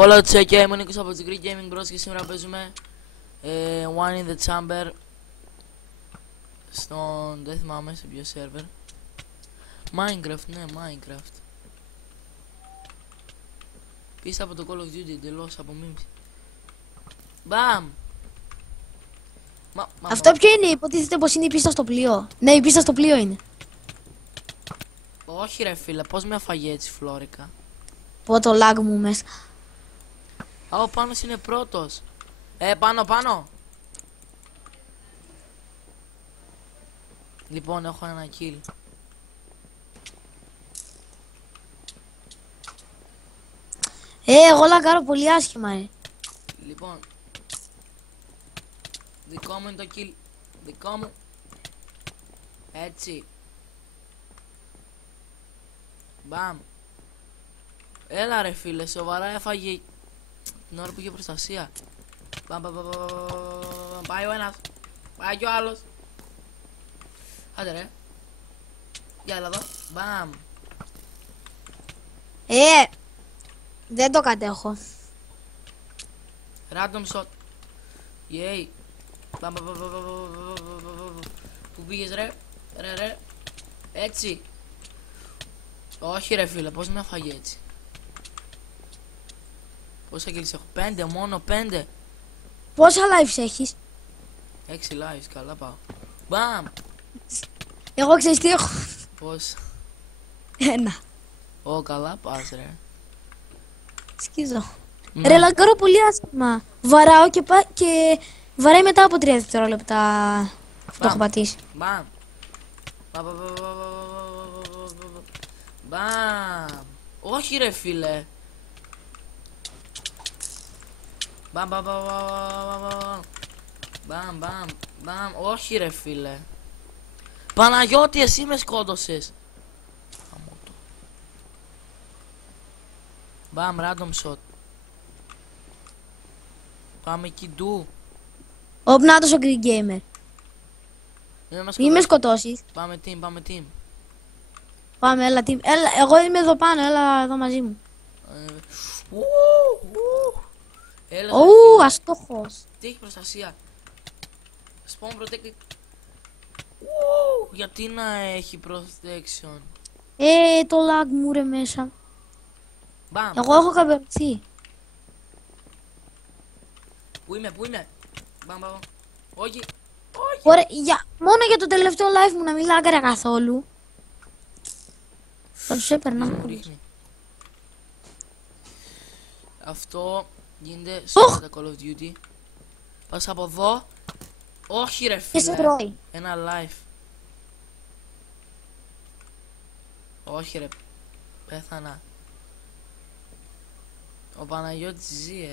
Hello, check, είμαι ο Νίκος από τη Greek Gaming Bros και σήμερα παίζουμε One in the Chamber στον... δεν θυμάμαι σε ποιο server. Minecraft, ναι, Minecraft. Πίστα από το Call of Duty, εντελώς από μίμηση. Μπαμ! Αυτό ποιο είναι, υποτίθεται πως είναι η πίστα στο πλοίο. Ναι, η πίστα στο πλοίο είναι. Όχι ρε φίλε, πώς με αφαγε έτσι φλόρικα. Πω το lag μου μέσα. Α, ο Πάνος είναι πρώτος. Πάνω. Λοιπόν, έχω ένα kill. Εγώ λαγκάρω πολύ άσχημα, Λοιπόν, δικό μου είναι το kill. Δικό μου. Έτσι. Μπαμ. Έλα ρε φίλε, σοβαρά έφαγε την ώρα που είχε προστασία. Μπαμ. Πάει ο ένας. Πάει και ο άλλος. Άντε ρε. Για έλα εδώ. Μπαμ. Δεν το κατέχω. Random shot. Yay. Μπαμ. Πού πήγες ρε. Ρε. Έτσι. Όχι ρε φίλε, πώς με έφαγε έτσι. Πόσα kills έχω? 5, μόνο 5. Πόσα lives έχεις? 6 lives, καλά πάω. Μπαμ. Εγώ ξέρεις τι έχω? Πώς? 1. Ω, καλά πας ρε. Σκίζω. Ναι. Ρε λαγκάρω πολύ άσχημα. Βαράω και βαράει μετά από 3 δευτερόλεπτα. Αυτό έχω πατήσει. Μπαμ. Μπαμ. Όχι ρε φίλε. Μπαμ. Όχι ρε φίλε. Παναγιώτη, εσύ με σκότωσες. Μπαμ, random shot. Πάμε εκεί ντου. Ο Πνάτος ο Greek Gamer. Μη με σκοτώσεις. Πάμε team. Πάμε, έλα team. Έλα, εγώ είμαι εδώ πάνω, έλα εδώ μαζί μου. Έλα, αστόχος. τι έχει προστασία. Spawn protected. Γιατί να έχει protection. Το lag μου ρε μέσα. Μπαμ. Εγώ έχω καβερθεί. Πού είμαι. Μπαμ. Όχι. Ωραία, μόνο για το τελευταίο live μου να μην λάγκαρα καθόλου. Θα τους έπαιρνα. Αυτό γίνεται σε όλα τα Call of Duty. Πας από εδώ. Όχι ρε φίλε. Και σε τρώει. Ένα live. Όχι ρε. Πέθανα. Ο Παναγιώτης ζει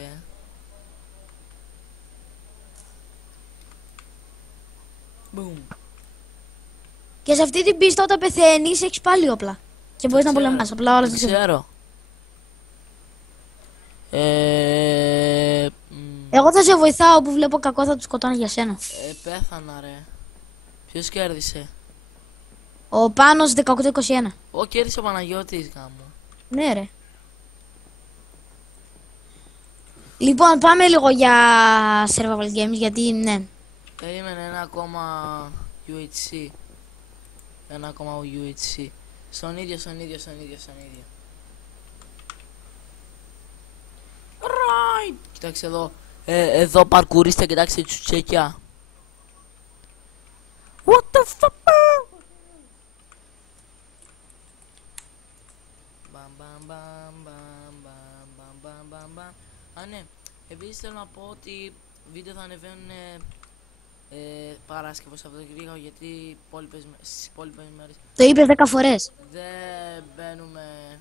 Boom. Και σε αυτή την πίστα όταν πεθαίνεις έχεις πάλι όπλα. Και μπορείς να πολεμάς, απλά όλα δεν ξέρω. Εγώ θα σε βοηθάω, όπου βλέπω κακό θα τους σκοτώνω για σένα. Πέθανα ρε. Ποιος κέρδισε? Ο Πάνος 18-21. Κέρδισε ο Παναγιώτης γάμο. Ναι ρε. Λοιπόν, πάμε λίγο για survival games, γιατί ναι. Περίμενε ένα ακόμα UHC. Ένα ακόμα UHC. Στον ίδιο. Right. Κοιτάξτε εδώ. Εδώ παρκουρίστε, κοιτάξτε τσουτσέκια. What the fuck? Μπαμ. Α, ναι. Επίσης θέλω να πω ότι βίντεο θα ανεβαίνουν Παράσκευο Σαββατοκύριακο, γιατί στις υπόλοιπες μέρες Το είπες 10 φορές. δεν μπαίνουμε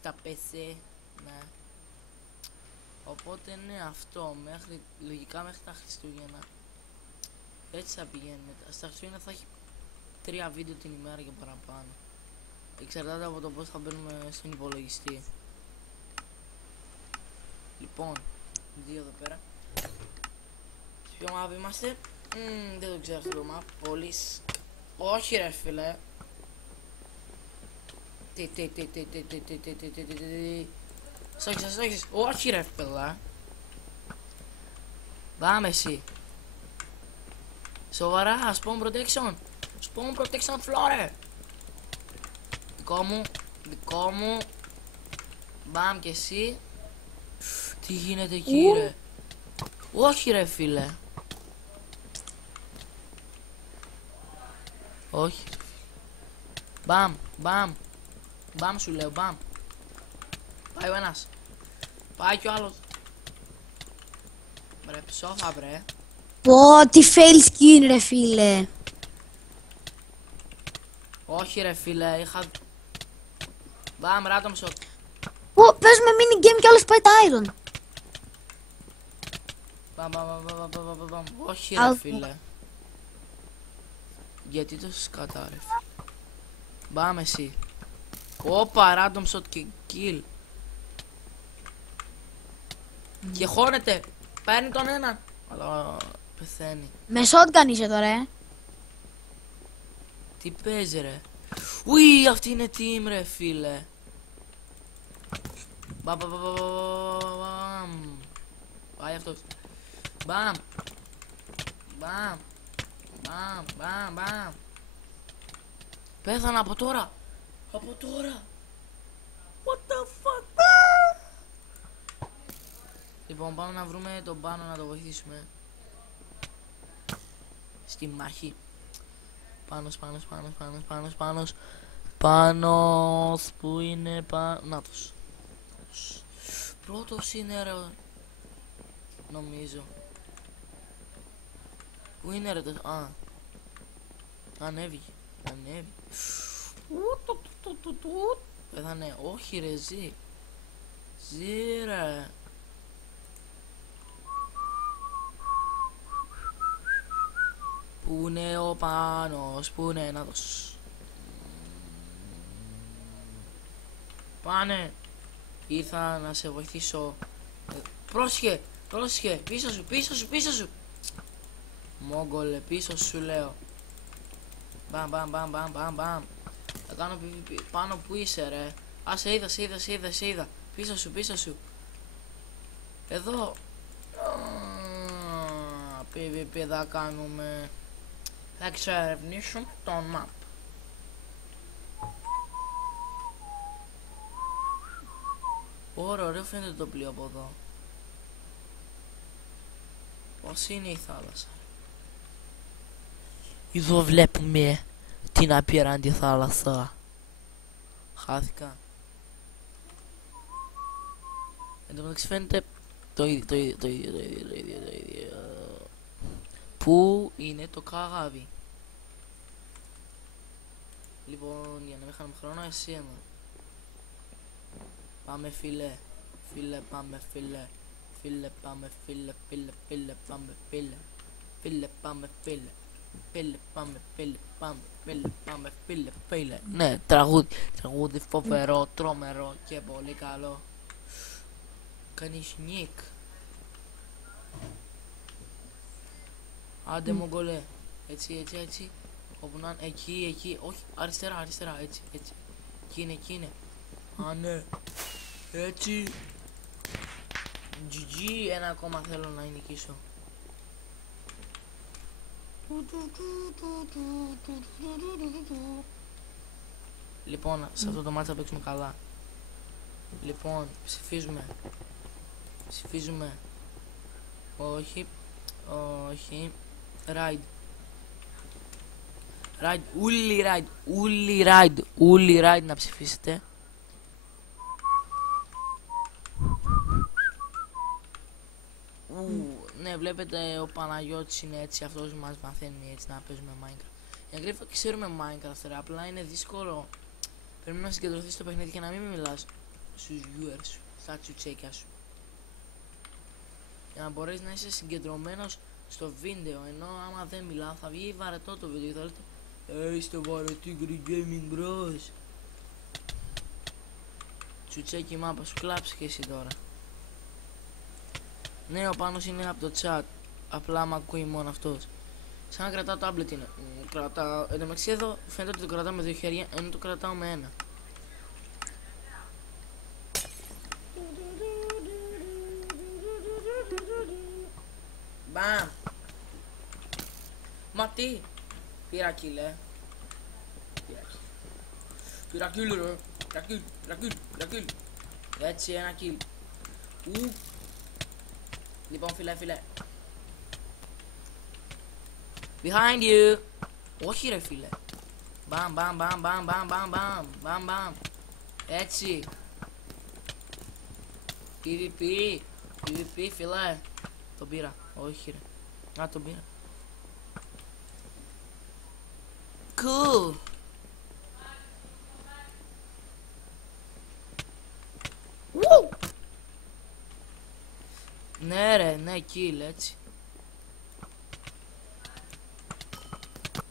στα PC, ναι. Οπότε ναι, αυτό λογικά μέχρι τα Χριστούγεννα έτσι θα πηγαίνουμε. Στα Χριστούγεννα θα έχει 3 βίντεο την ημέρα και παραπάνω. Εξαρτάται από το πώς θα μπαίνουμε στον υπολογιστή. Λοιπόν, 2 εδώ πέρα. Σε ποιο map είμαστε? Δεν το ξέρω αυτό το map. Πολύ. Όχι ρε φίλε. Στόχισες. Όχι ρε πελά. Πάμε εσύ. Σοβαρά, spawn protection. Spawn protection floor. Δικό μου. Μπαμ και εσύ. Τι γίνεται εκεί ρε. Όχι ρε φίλε. Όχι. Μπαμ. Μπαμ σου λέω, μπαμ. Πάει ο ένας. Πάει κι ο άλλος. Μπρε ψόφα μπρε. Πω, τι fail skin ρε φίλε. Όχι ρε φίλε, είχα... Μπαμ, random shot. Πω, παίζουμε mini game κι άλλος πάει τα iron. Μπαμ. Όχι ρε φίλε. Γιατί το σκατά ρε φίλε. Μπαμ εσύ. Όπα, random shot και kill. Και χώνεται. Παίρνει τον έναν. Αλλά πεθαίνει. Με shotgun είσαι τώρα, Τι παίζει ρε. Ουι, αυτή είναι team ρε φίλε. Μπαμ. Πάει αυτός. Μπαμ. Πέθανα από τώρα. What the fuck. Λοιπόν, πάμε να βρούμε τον Πάνο να το βοηθήσουμε στη μάχη. Πάνος που είναι Νάτος. Πρώτος είναι ρε. Νομίζω. Πού είναι ρε το... Ανέβηκε. Πέθανε. Όχι ρε, ζει ρε. Πού είναι ο Πάνος, πού είναι, να δώσ'. Πάνε. Ήρθα να σε βοηθήσω. Πρόσχε, πίσω σου. Μόγκολε, πίσω σου λέω. Μπαμ. Θα κάνω πάνω που είσαι ρε. Α, σε είδα. Πίσω σου. Εδώ. PvP θα κάνουμε. Θα εξερευνήσουμε τον map. Ωραίο φαίνεται το πλοίο από εδώ. Πώς είναι η θάλασσα. Εδώ βλέπουμε την απειράντη θάλασσα. Χάθηκα. Εν τω μεταξύ φαίνεται το ίδιο. Πού είναι το καγάβι. Λοιπόν, για να μην χάνουμε χρόνο, εσύ εδώ. Πάμε φίλε. Πάμε φίλε. Πάμε φίλε. Ναι, τραγούδι φοβερό, τρομερό και πολύ καλό. Κάνεις νικ. Άντε μογκολέ. Έτσι. Όπου να είναι, εκεί. Όχι, αριστερά, έτσι. Εκεί είναι. Α, ναι. Έτσι. GG, ένα ακόμα θέλω να νικήσω. Λοιπόν, σε αυτό το μάτι θα παίξουμε καλά. Λοιπόν, ψηφίζουμε. Όχι. Ride. Ούλι ride να ψηφίσετε. Ναι, βλέπετε ο Παναγιώτης είναι έτσι, αυτός μας μαθαίνει έτσι να παίζουμε Minecraft. Για γρήγορα ξέρουμε Minecraft, ρε, απλά είναι δύσκολο. Πρέπει να συγκεντρωθείς στο παιχνίδι και να μην μιλάς στους viewers σου, στα τσουτσέκια σου. Για να μπορείς να είσαι συγκεντρωμένος στο βίντεο, ενώ άμα δεν μιλάω θα βγει βαρετό το βίντεο. Θα λέτε είστε βαρετή gaming bros. Τσουτσέκι μάπα σου, κλάψει και εσύ τώρα. Ναι, ο Πάνος είναι από το chat. Απλά μ' ακούει μόνο αυτός. Σαν να κρατάω tablet είναι. Κρατάω. Εν τω μεταξύ εδώ φαίνεται ότι το κρατάω με δύο χέρια, ενώ το κρατάω με ένα. Μπαμ. Μα τι. Πήρα kill, Πήρα kill ρε. Πήρα kill. Έτσι ένα kill. Ου. Λοιπόν φίλε. Behind you. Όχι ρε φίλε. Μπαμ. Έτσι. PvP φίλε. Τον πήρα. Όχι ρε. Α, τον πήρα. Cool. Ναι ρε, ναι, kill, έτσι.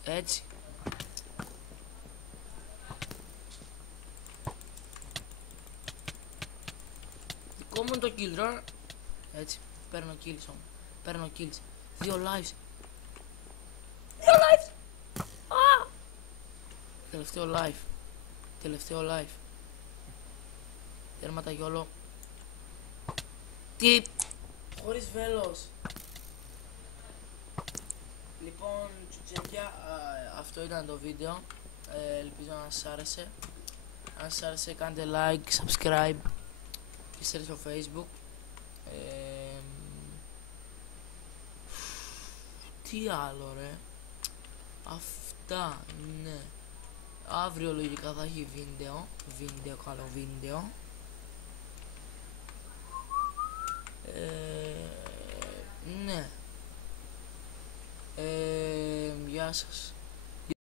Έτσι. Δικό μου το kill, ρε. Έτσι, παίρνω kills όμως. Παίρνω kills. 2 lives. Α! Τελευταίο live. Τέρματα γιόλο. Τι! Χωρίς βέλος. Λοιπόν, τσουτσέκια, αυτό ήταν το βίντεο. Ελπίζω να σας άρεσε. Αν σας άρεσε κάντε like, subscribe και share στο facebook. Τι άλλο ρε. Αυτά, ναι. Αύριο λογικά θα έχει καλό βίντεο. Ναι. Γεια σας.